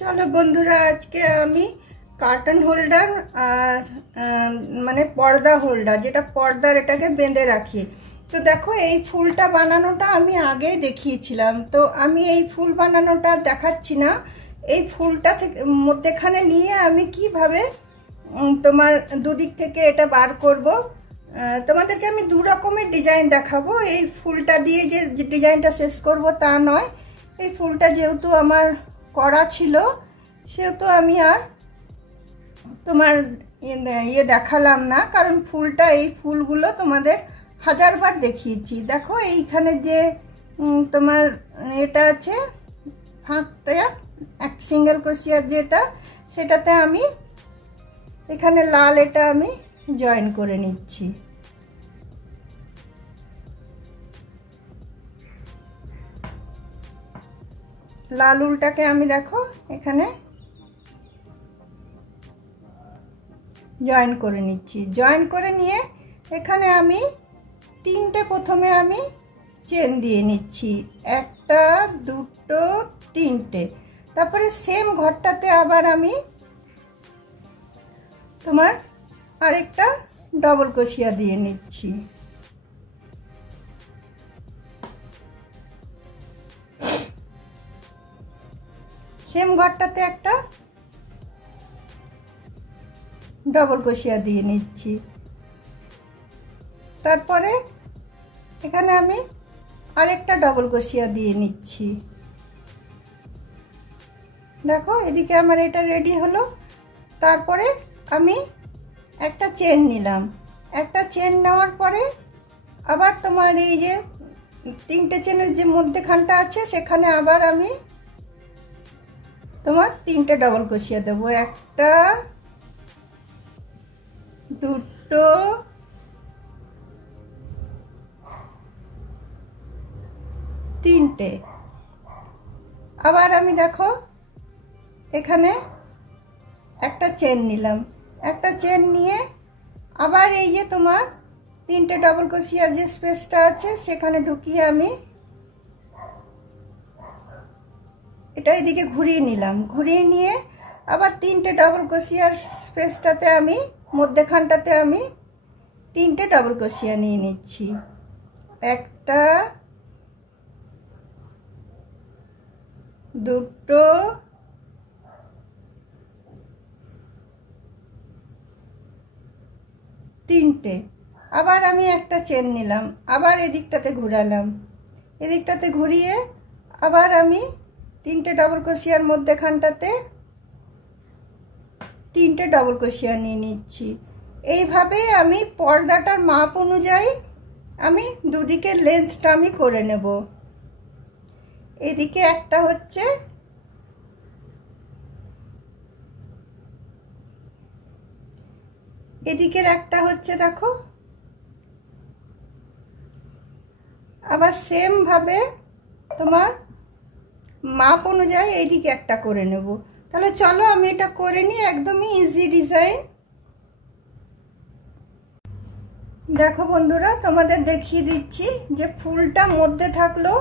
চলো বন্ধুরা, আজকে আমি কার্টন হোল্ডার আর মানে পর্দা হোল্ডার, যেটা পর্দার এটাকে বেঁধে রাখি। তো দেখো, এই ফুলটা বানানোটা আমি আগে দেখিয়েছিলাম, তো আমি এই ফুল বানানোটা দেখাচ্ছি না। এই ফুলটা থেকে মধ্যেখানে নিয়ে আমি কিভাবে তোমার দুদিক থেকে এটা বার করব, তোমাদেরকে আমি দু রকমের ডিজাইন দেখাবো। এই ফুলটা দিয়ে যে ডিজাইনটা শেষ করব তা নয়। এই ফুলটা যেহেতু আমার করা ছিল, সেহেতু আমি আর তোমার দেখালাম না, কারণ ফুলটা এই ফুলগুলো তোমাদের হাজারবার দেখিয়েছি। দেখো, এইখানে যে তোমার এটা আছে ফাঁকটা, এক সিঙ্গেল ক্রোশিয়ার যেটা, সেটাতে আমি এখানে লাল এটা আমি জয়েন করে নিচ্ছি। লাল উলটাকে আমি দেখো এখানে জয়েন করে নিচ্ছি। জয়েন করে নিয়ে এখানে আমি তিনটে প্রথমে আমি চেন দিয়ে নিচ্ছি, একটা দুটো তিনটে। তারপরে সেম ঘরটাতে আবার আমি তোমার আরেকটা ডবল ক্রোশিয়া দিয়ে নিচ্ছি। সেম ঘরটাতে একটা ডবল ক্রোশিয়া দিয়ে নিচ্ছি। তারপরে এখানে আমি আরেকটা ডবল ক্রোশিয়া দিয়ে নিচ্ছি। দেখো, এদিকে আমার এটা রেডি হলো। তারপরে আমি একটা চেন নিলাম। একটা চেন নেওয়ার পরে আবার তোমার এই যে তিনটে চেনের যে মধ্যেখানটা আছে, সেখানে আবার আমি তোমার তিনটে ডবল ক্রোশিয়া দেবো, একটা দুটো তিনটে। আবার আমি দেখো এখানে একটা চেন নিলাম। একটা চেন নিয়ে আবার এই যে তোমার তিনটে ডবল ক্রোশিয়ার যে স্পেসটা আছে, সেখানে ঢুকিয়ে আমি এটা এদিকে ঘুরিয়ে নিলাম। ঘুরিয়ে নিয়ে আবার তিনটে ডবল ক্রোশিয়ার স্পেসটাতে আমি মধ্যেখানটাতে আমি তিনটে ডবল ক্রোশিয়া নিয়ে নিচ্ছি, একটা দুটো তিনটে। আবার আমি একটা চেন নিলাম, আবার এদিকটাতে ঘুরালাম। এদিকটাতে ঘুরিয়ে আবার আমি তিনটে ডবল ক্রোশিয়ার মধ্যেখানটাতে তিনটে ডবল ক্রোশিয়া নিয়ে নিচ্ছি। এইভাবে আমি পর্দাটার মাপ অনুযায়ী আমি দুদিকের লেন্থটা আমি করে নেব। এদিকে একটা হচ্ছে, এদিকের একটা হচ্ছে, দেখো। আবার সেম ভাবে তোমার মাপ অনুযায়ী এইদিকে একটা করে নেব। তাহলে চলো আমি এটা করে নিই, একদমই ইজি ডিজাইন। দেখো বন্ধুরা, তোমাদের দেখিয়ে দিচ্ছি যে ফুলটা মধ্যে থাকলো।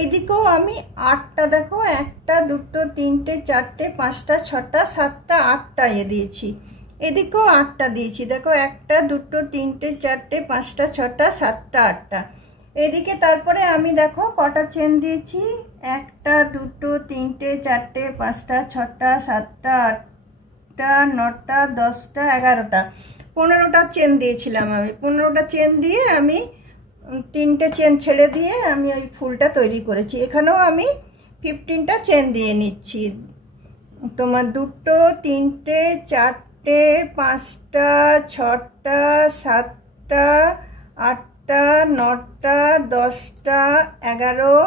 এইদিকেও আমি আটটা, দেখো, একটা দুটো তিনটে চারটে পাঁচটা ছটা সাতটা আটটা দিয়েছি। এদিকেও আটটা দিয়েছি, দেখো, একটা দুটো তিনটে চারটে পাঁচটা ছটা সাতটা আটটা। এদিকে তারপরে আমি দেখো কটা চেন দিয়েছি, একটা দুটো তিনটে চারটে পাঁচটা ছটা সাতটা আটটা নটা দশটা 11টা 15টা চেন দিয়েছিলাম আমি। 15টা চেন দিয়ে আমি তিনটে চেন ছেড়ে দিয়ে আমি ওই ফুলটা তৈরি করেছি। এখানেও আমি 15টা চেন দিয়ে নিচ্ছি। তোমার দুটো তিনটে চারটে পাঁচটা ছটা সাতটা আটটা নটা 10টা 11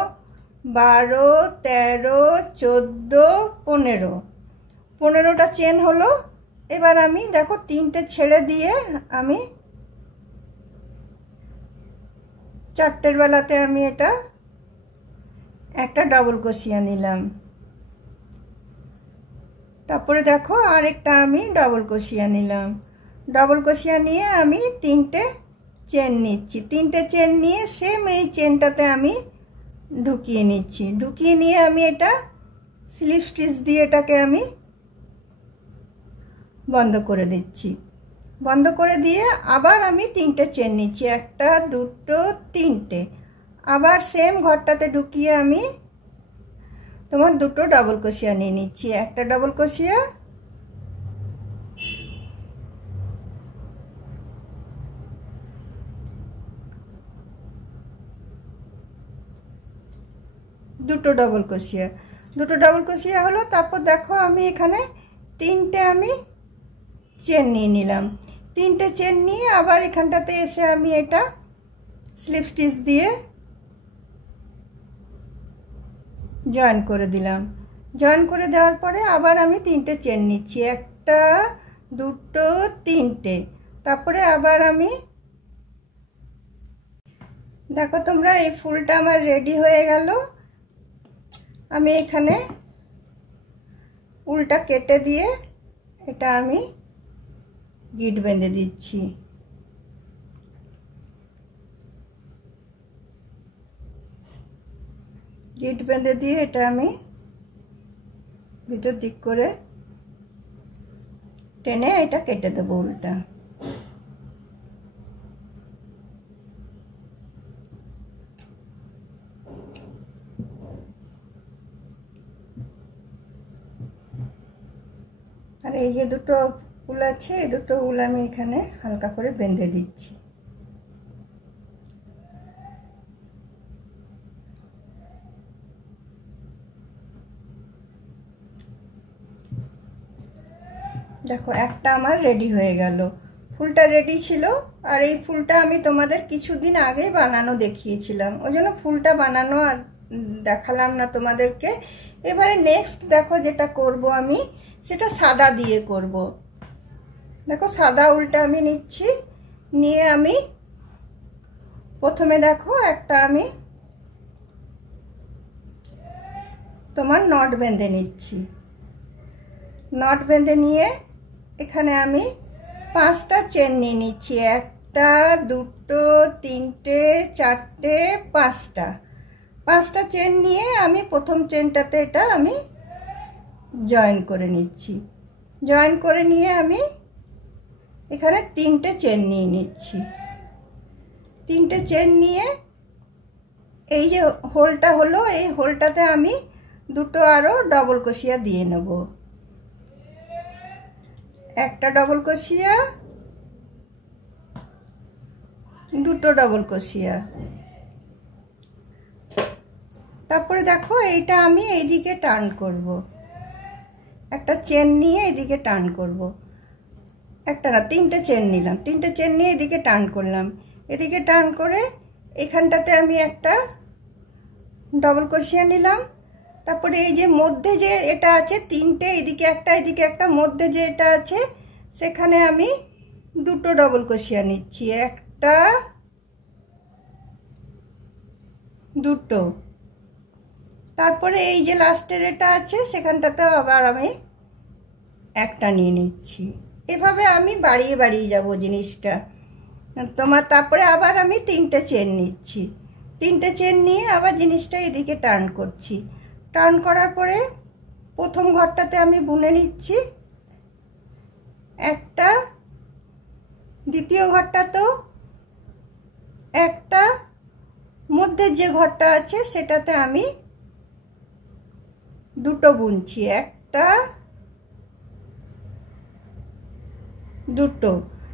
12 13 14 15টা চেন হলো। এবার আমি দেখো তিনটে ছেড়ে দিয়ে আমি চারটের বেলাতে আমি এটা একটা ডবল ক্রোশিয়া নিলাম। তারপরে দেখো আরেকটা আমি ডবল ক্রোশিয়া নিলাম। ডবল ক্রোশিয়া নিয়ে আমি তিনটে চেন নিচ্ছি। তিনটে চেন নিয়ে সেম এই চেনটাতে আমি ঢুকিয়ে নিচ্ছি। ঢুকিয়ে নিয়ে আমি এটা স্লিপ স্টিচ দিয়ে এটাকে আমি বন্ধ করে দিচ্ছি। বন্ধ করে দিয়ে আবার আমি 3টে চেন নিচ্ছি, 1 2 3টে। আবার সেম ঘরটাতে ঢুকিয়ে আমি তোমার 2টো ডাবল ক্রোশিয়া নিয়ে নিচ্ছি। একটা ডাবল ক্রোশিয়া, দুটো ডাবল ক্রোশিয়া, দুটো ডাবল ক্রোশিয়া হলো। তারপর দেখো আমি এখানে 3টে আমি চেন নিয়ে নিলাম। 3টে চেন নিয়ে আবার এখানটাতে এসে আমি এটা স্লিপ স্টিচ দিয়ে জয়েন করে দিলাম। জয়েন করে দেওয়ার পরে আবার আমি 3টে চেন নিচ্ছি, 1 2 3টে। তারপরে আবার আমি দেখো তোমরা এই ফুলটা আমার রেডি হয়ে গেল। আমি এখানে উল্টা কেটে দিয়ে এটা আমি গিট বেঁধে দিচ্ছি। গিট বেঁধে দিয়ে এটা আমি ভিতর দিক করে টেনে এটা কেটে দেবো উল্টা। আর এই যে দুটো উল আছে, এই দুটো উল আমি এখানে হালকা করে বেঁধে দিচ্ছি। দেখো একটা আমার রেডি হয়ে গেল। ফুলটা রেডি ছিল। আর এই ফুলটা আমি তোমাদের কিছুদিন আগেই বানানো দেখিয়েছিলাম, ওই জন্য ফুলটা বানানো দেখালাম না তোমাদেরকে। এবারে নেক্সট দেখো যেটা করব আমি, সেটা সাদা দিয়ে করব। দেখো সাদা উলটা আমি নিচ্ছি, নিয়ে আমি প্রথমে দেখো একটা আমি তোমার নট বেঁধে নিচ্ছি। নট বেঁধে নিয়ে এখানে আমি 5টা চেন নিয়ে নিচ্ছি, 1 2 3টে 4টে 5টা চেন নিয়ে আমি প্রথম চেনটাতে এটা আমি জয়েন করে নিচ্ছি। জয়েন করে নিয়ে আমি এখানে 3টে চেন নিয়ে নিচ্ছি। 3টে চেন নিয়ে এই যে হোলটা হলো, এই হোলটাতে আমি দুটো আরো ডাবল ক্রোশিয়া দিয়ে নেব। একটা ডাবল ক্রোশিয়া, দুটো ডাবল ক্রোশিয়া। তারপরে দেখো এইটা আমি এইদিকে টার্ন করব, একটা চেন নিয়ে এইদিকে টার্ন করব। একটা না 3টে চেন নিলাম, 3টে চেন নিয়ে এদিকে টার্ন করলাম। এদিকে টার্ন করে এখানটাতে আমি একটা ডাবল ক্রোশিয়া নিলাম। তারপরে এই যে মধ্যে যে এটা আছে 3টে, এদিকে একটা এদিকে একটা, মধ্যে যে এটা আছে সেখানে আমি দুটো ডাবল ক্রোশিয়া নিচ্ছি, 1 2। তারপরে এই যে লাস্টের এটা আছে সেখানটাতে আবার আমি একটা নিয়ে নিচ্ছি। এভাবে আমি বাড়িয়ে বাড়িয়ে যাব জিনিসটা তোমার। তারপরে আবার আমি 3টে চেন নিচ্ছি, 3টে চেন নিয়ে আবার জিনিসটা এদিকে টার্ন করছি। টার্ন করার পরে প্রথম ঘরটাতে আমি বুনে নিচ্ছি একটা, দ্বিতীয় ঘরটাতেও একটা, মধ্যে যে ঘরটা আছে সেটাতে আমি দুটো বুনছি, 1 2,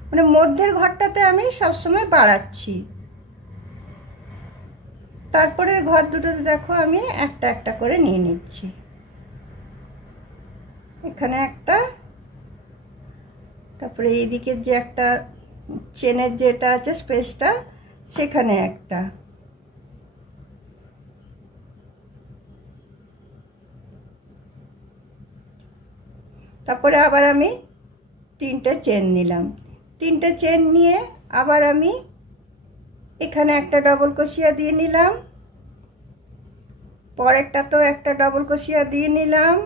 মানে মধ্যের ঘরটাতে আমি সবসময় বাড়াচ্ছি। তারপরের ঘর দুটোতে দেখো আমি একটা একটা করে নিয়ে নিচ্ছি। এখানে একটা, তারপরে এইদিকে যে একটা চেনের যেটা আছে স্পেসটা সেখানে একটা, তারপরে আবার আমি 3টে চেন নিলাম। 3টে চেন নিয়ে আবার আমি এখানে একটা ডাবল ক্রোশিয়া দিয়ে নিলাম, পরেরটাতেও একটা ডাবল ক্রোশিয়া দিয়ে নিলাম,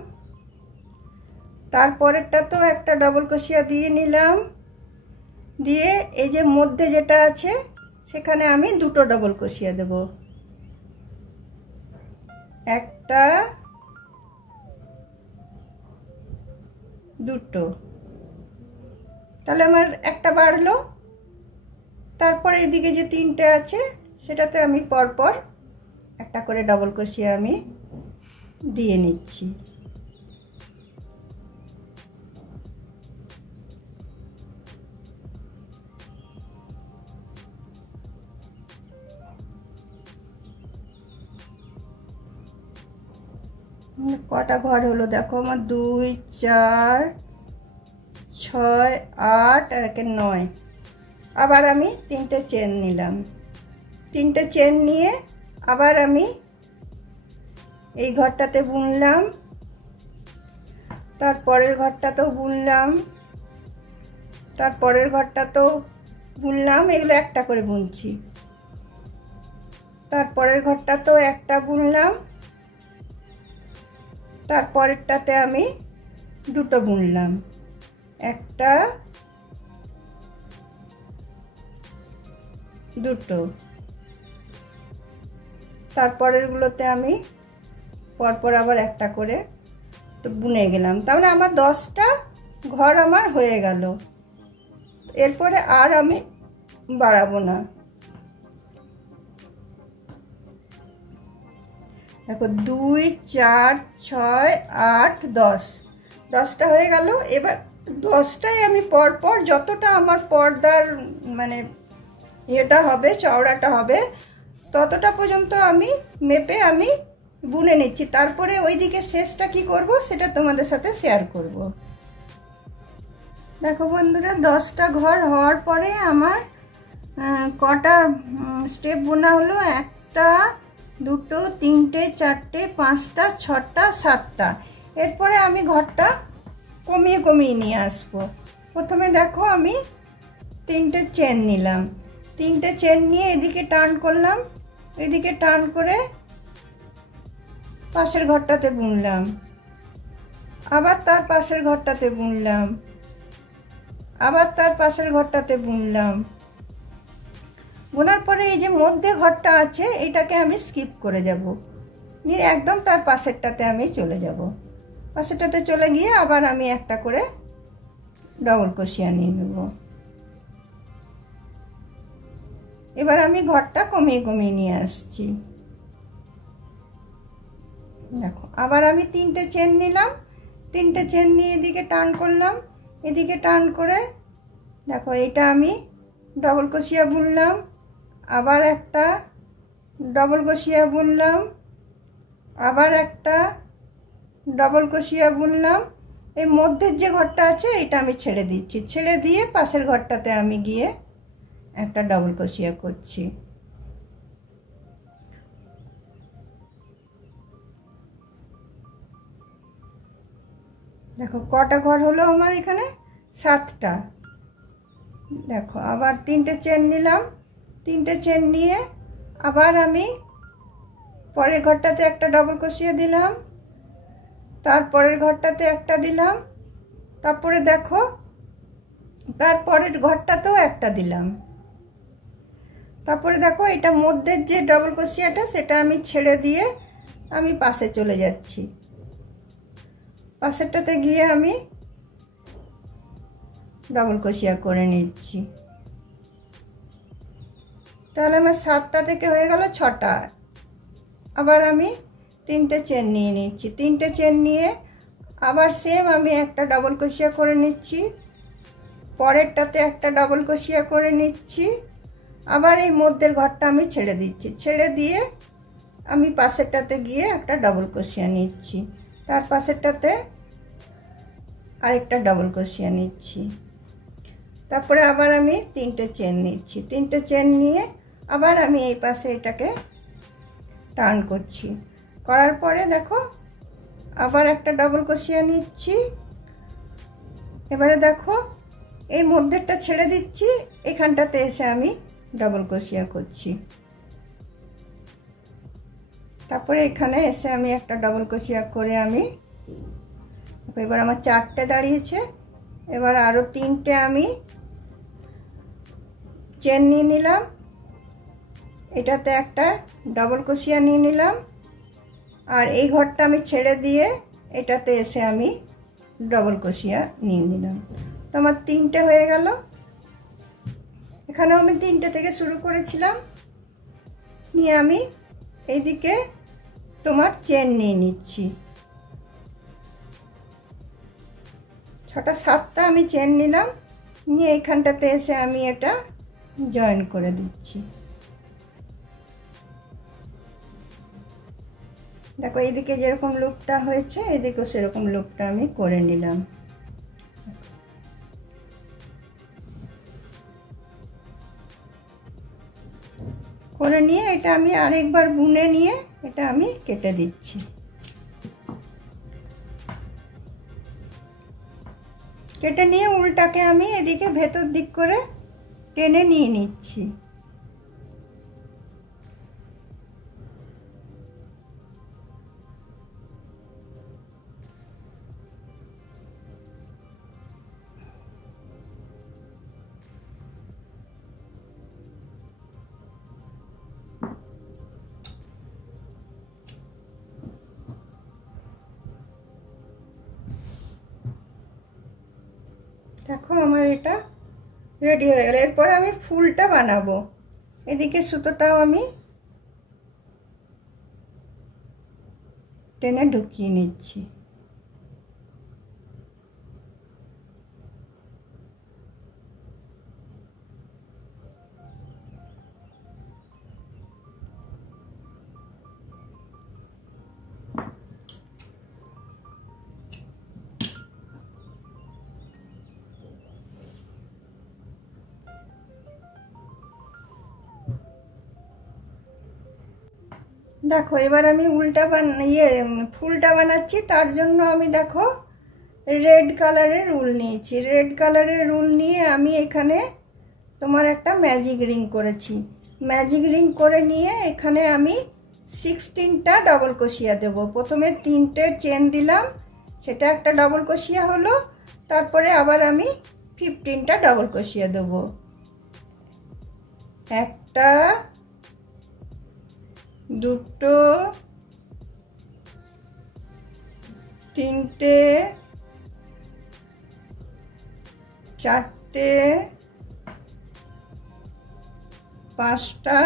তারপরেরটাতেও একটা ডাবল ক্রোশিয়া দিয়ে নিলাম, দিয়ে এই যে মধ্যে যেটা আছে সেখানে আমি দুটো ডাবল ক্রোশিয়া দেব, একটা দুটো, তাহলে আমার একটা বাড়লো। তারপরে এদিকে যে তিনটে আছে সেটাতে আমি পরপর একটা করে ডবল ক্রোশিয়া আমি দিয়ে নিচ্ছি। কটা ঘর হলো দেখো আমার, 2 4 6 8 আর 9। আবার আমি 3টে চেন নিলাম। 3টে চেন নিয়ে আবার আমি এই ঘরটাতে বুনলাম, তারপরের ঘরটাতেও বুনলাম, তারপরের ঘরটাতেও বুনলাম, এগুলো একটা করে বুনছি। তারপরের ঘরটাতেও একটা বুনলাম, তারপরেরটাতে আমি দুটো বুনলাম, একটা দুটো। তারপরেরগুলোতে আমি পরপর আবার একটা করে তো বুনে গেলাম। তাহলে আমার 10টা ঘর আমার হয়ে গেল। এরপরে আর আমি বাড়াবো না। দেখো 2 4 6 8 10, 10টা হয়ে গেল। এবার 10টায় আমি পরপর যতটা আমার পর্দার মানে এটা হবে, চওড়াটা হবে, ততটা পর্যন্ত আমি মেপে আমি বুনে নিচ্ছি। তারপরে ওইদিকে শেষটা কি করব সেটা তোমাদের সাথে শেয়ার করব। দেখো বন্ধুরা, 10টা ঘর হওয়ার পরে আমার কটা স্টেপ বোনা হলো, 1টা 2টো 3টে 4টে 5টা 6টা 7টা। এরপরে আমি ঘরটা কমিয়ে কমিয়ে নিয়ে আসবো। প্রথমে দেখো আমি 3টে চেন নিলাম, 3টে চেন নিয়ে এদিকে টার্ন করলাম, এদিকে টার্ন করে পাশের ঘরটাতে বুনলাম, আবার তার পাশের ঘরটাতে বুনলাম, আবার তার পাশের ঘরটাতে বুনলাম। বোনার পরে এই যে মধ্যে ঘরটা আছে এটাকে আমি স্কিপ করে যাব, নিয়ে একদম তার পাশেরটাতে আমি চলে যাব। পাশেরটাতে চলে গিয়ে আবার আমি একটা করে ডবল ক্রোশিয়া নিয়ে নেব। এবার আমি ঘরটা কমিয়ে কমিয়ে নিয়ে আসছি। দেখো আবার আমি 3টে চেন নিলাম, 3টে চেন নিয়ে এদিকে টার্ন করলাম, এদিকে টার্ন করে দেখো এটা আমি ডবল ক্রোশিয়া বুনলাম, আবার একটা ডবল ক্রোশিয়া বুনলাম, আবার একটা ডবল ক্রোশিয়া বুনলাম। এই মধ্যের যে ঘরটা আছে এটা আমি ছেড়ে দিচ্ছি, ছেড়ে দিয়ে পাশের ঘরটাতে আমি গিয়ে একটা ডবল ক্রোশিয়া করছি। দেখো কটা ঘর হলো আমার এখানে, 7টা। দেখো আবার 3টে চেন নিলাম, 3টে চেন নিয়ে আবার আমি পরের ঘরটাতে একটা ডবল ক্রোশিয়া দিলাম, তারপরের ঘরটাতে একটা দিলাম, তারপরে দেখো তারপরের ঘরটাতেও একটা দিলাম, তারপরে দেখো এটা মধ্যের যে ডবল ক্রোশিয়াটা সেটা আমি ছেড়ে দিয়ে আমি পাশে চলে যাচ্ছি। পাশেরটাতে গিয়ে আমি ডবল ক্রোশিয়া করে নিচ্ছি। তাহলে আমার 7টা থেকে হয়ে গেল 6টা। আবার আমি 3টে চেন নিয়ে নিচ্ছি, 3টে চেন নিয়ে আবার সেম আমি একটা ডবল ক্রোশিয়া করে নিচ্ছি, পরেরটাতে একটা ডবল ক্রোশিয়া করে নিচ্ছি, আবার এই মধ্যের ঘরটা আমি ছেড়ে দিচ্ছি, ছেড়ে দিয়ে আমি পাশেরটাতে গিয়ে একটা ডবল ক্রোশিয়া নিচ্ছি, তার পাশেরটাতে আরেকটা ডবল ক্রোশিয়া নিচ্ছি, তারপরে আবার আমি 3টে চেন নিচ্ছি, 3টে চেন নিয়ে আবার আমি এই পাশে এটাকে টার্ন করছি। করার পরে দেখো আবার একটা ডবল ক্রোশিয়া নিচ্ছি। এবারে দেখো এই মধ্যেরটা ছেড়ে দিচ্ছি, এখানটাতে এসে আমি ডবল ক্রোশিয়া করছি, তারপরে এখানে এসে আমি একটা ডবল ক্রোশিয়া করে আমি এবার আমার 4টে দাঁড়িয়েছে। এবার আরও 3টে আমি চেন নিয়ে নিলাম, এটাতে একটা ডবল ক্রোশিয়া নিয়ে নিলাম, আর এই ঘরটা আমি ছেড়ে দিয়ে এটাতে এসে আমি ডবল কষিয়া নিয়ে নিলাম। তো আমার 3টে হয়ে গেল। এখানেও আমি 3টে থেকে শুরু করেছিলাম, নিয়ে আমি এইদিকে তোমার চেন নিয়ে নিচ্ছি। 6টা 7টা আমি চেন নিলাম, নিয়ে এইখানটাতে এসে আমি এটা জয়েন করে দিচ্ছি। দেখো এইদিকে যেরকম লুপটা হয়েছে এইদিকেও সেরকম লুপটা আমি করে নিলাম। করে নিয়ে এটা আমি আরেকবার বুনে নিয়ে এটা আমি কেটে দিচ্ছি। কেটে নিয়ে উল্টাকে আমি এদিকে ভেতর দিক করে টেনে নিয়ে নিচ্ছি। দেখো আমার এটা রেডি হয়ে গেল। এরপর আমি ফুলটা বানাবো। এদিকে সুতোটাও আমি টেনে ঢুকিয়ে নিচ্ছি। দেখো এবার আমি উল্টা ফুলটা বানাচ্ছি। তার জন্য আমি দেখো রেড কালারের উল নিয়েছি। রেড কালারের উল নিয়ে আমি এখানে তোমার একটা ম্যাজিক রিং করেছি। ম্যাজিক রিং করে নিয়ে এখানে আমি 16টা ডবল ক্রোশিয়া দেব। প্রথমে 3টে চেন দিলাম, সেটা একটা ডবল ক্রোশিয়া হলো। তারপরে আবার আমি 15টা ডবল ক্রোশিয়া দেব। একটা, দুটো, তিনটে, চারটে, পাঁচটা,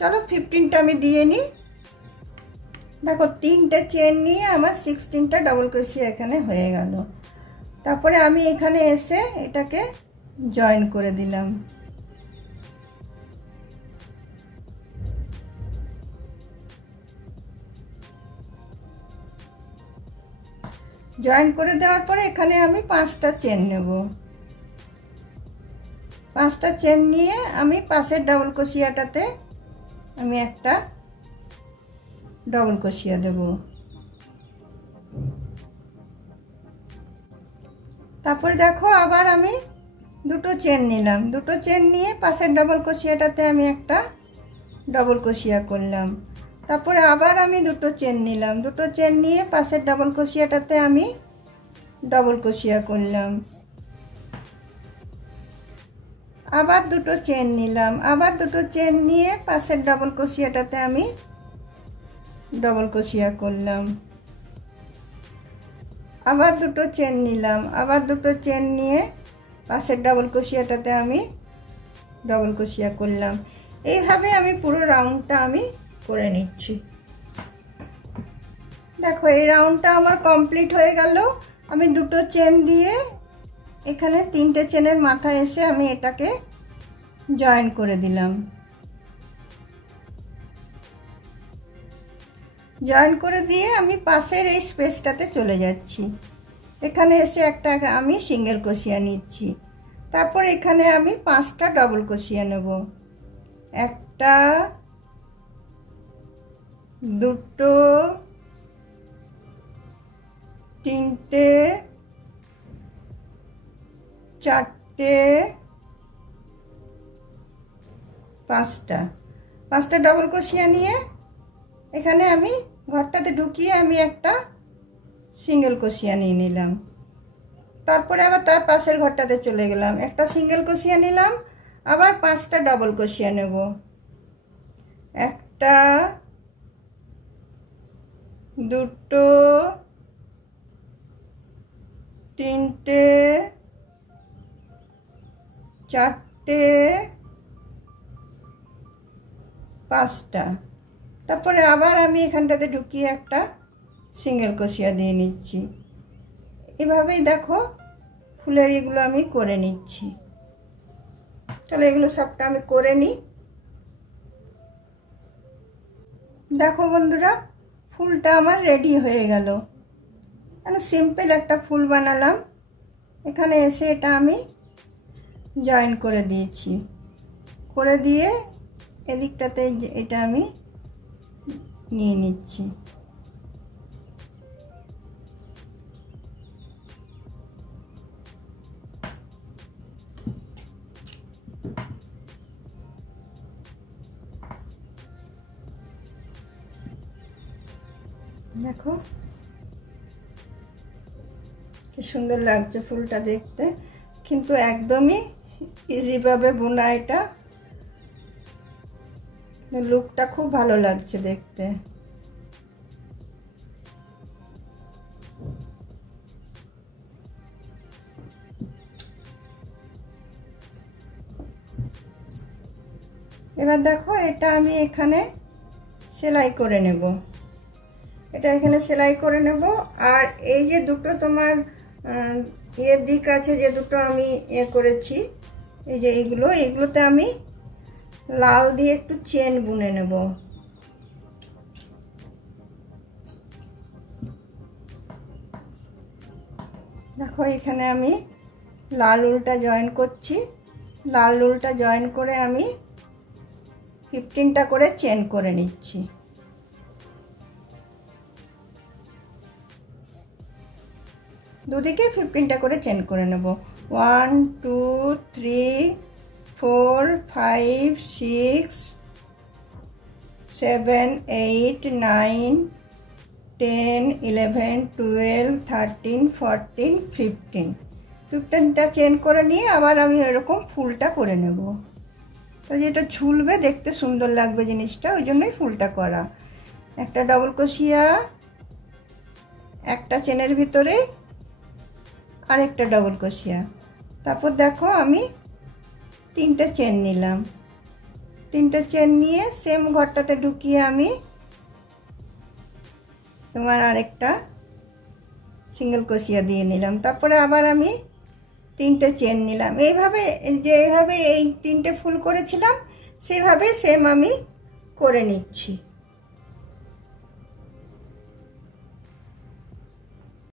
চলো 15টা আমি দিয়ে নিই। দেখো 3টে চেন নিয়ে আমার 16টা ডবল ক্রোশিয়া এখানে হয়ে গেল। তারপরে আমি এখানে এসে এটাকে জয়েন করে দিলাম। জয়েন করে দেওয়ার পরে এখানে আমি 5টা চেন নেব। 5টা চেন নিয়ে আমি পাশের ডবল ক্রোশিয়াটাতে আমি একটা ডবল ক্রোশিয়া দেব। তারপরে দেখো আবার আমি 2টো চেন নিলাম। 2টো চেন নিয়ে পাশের ডবল ক্রোশিয়াটাতে আমি একটা ডবল ক্রোশিয়া করলাম। তারপরে আবার আমি 2টো চেন নিলাম। 2টো চেন নিয়ে পাশের ডবল ক্রোশিয়াটাতে আমি ডবল ক্রোশিয়া করলাম। আবার 2টো চেন নিলাম। আবার 2টো চেন নিয়ে পাশের ডবল ক্রোশিয়াটাতে আমি ডবল ক্রোশিয়া করলাম। আবার 2টো চেন নিলাম। আবার 2টো চেন নিয়ে পাশের ডবল ক্রোশিয়াটাতে আমি ডবল ক্রোশিয়া করলাম। এইভাবে আমি পুরো রাউন্ডটা আমি করে নিচ্ছি। দেখো এই রাউন্ডটা আমার কমপ্লিট হয়ে গেল। আমি 2টো চেন দিয়ে এখানে 3টে চেনের মাথায় এসে আমি এটাকে জয়েন করে দিলাম। জয়েন করে দিয়ে আমি পাশের এই স্পেসটাতে চলে যাচ্ছি। এখানে এসে একটা আমি সিঙ্গেল ক্রোশিয়া নিচ্ছি। তারপর এখানে আমি 5টা ডবল ক্রোশিয়া নেব। একটা, দুটো, তিনটে, চারটে, 5টা ডবল ক্রোশিয়া নিয়ে এখানে আমি ঘরটাতে ঢুকিয়ে আমি একটা সিঙ্গেল ক্রোশিয়া নিয়ে নিলাম। তারপরে আবার তার পাশের ঘরটাতে চলে গেলাম, একটা সিঙ্গেল ক্রোশিয়া নিলাম। আবার 5টা ডবল ক্রোশিয়া নেব। একটা, দুটো, তিনটে, চারটে, পাঁচটা। তারপরে আবার আমি এখানটাতে ঢুকিয়ে একটা সিঙ্গেল ক্রোশিয়া দিয়ে নিচ্ছি। এভাবেই দেখো ফুলের এগুলো আমি করে নিচ্ছি। তাহলে এগুলো সবটা আমি করে নিই। দেখো বন্ধুরা, ফুলটা আমার রেডি হয়ে গেল। মানে সিম্পল একটা ফুল বানালাম। এখানে এসে এটা আমি জয়েন করে দিয়েছি, করে দিয়ে এদিকটাতে এটা আমি নিয়ে নিচ্ছি। দেখো কি সুন্দর লাগছে ফুলটা দেখতে, কিন্তু একদমই ইজিভাবে বোনা। এটা লুকটা খুব ভালো লাগছে দেখতে। এবার দেখো এটা আমি এখানে সেলাই করে নেব। এটা এখানে সেলাই করে নেব। আর এই যে দুটো তোমার এর দিক আছে, যে দুটো আমি করেছি, এই যে এগুলোতে আমি লাল দিয়ে একটু চেন বুনে নেব। দেখো এখানে আমি লাল উলটা জয়েন করছি। লাল উলটা জয়েন করে আমি 15টা করে চেন করে নিচ্ছি। দুদিকে 15টা করে চেন করে নেব। 1 2 3 4 5 6 7 8 9 10 11 12 13 14 15টা চেন করে নিয়ে আবার আমি এরকম ফুলটা করে নেব। তো যেটা ঝুলবে, দেখতে সুন্দর লাগবে জিনিসটা, ওই জন্যই ফুলটা করা। একটা ডবল ক্রোশিয়া, একটা চেনের ভিতরে আরেকটা ডবল ক্রোশিয়া। তারপর দেখো আমি 3টে চেন নিলাম। 3টে চেন নিয়ে সেম ঘরটাতে ঢুকিয়ে আমি তোমার আরেকটা সিঙ্গেল ক্রোশিয়া দিয়ে নিলাম। তারপরে আবার আমি 3টে চেন নিলাম। এইভাবে যেভাবে এই 3টে ফুল করেছিলাম সেইভাবে সেম আমি করে নিচ্ছি।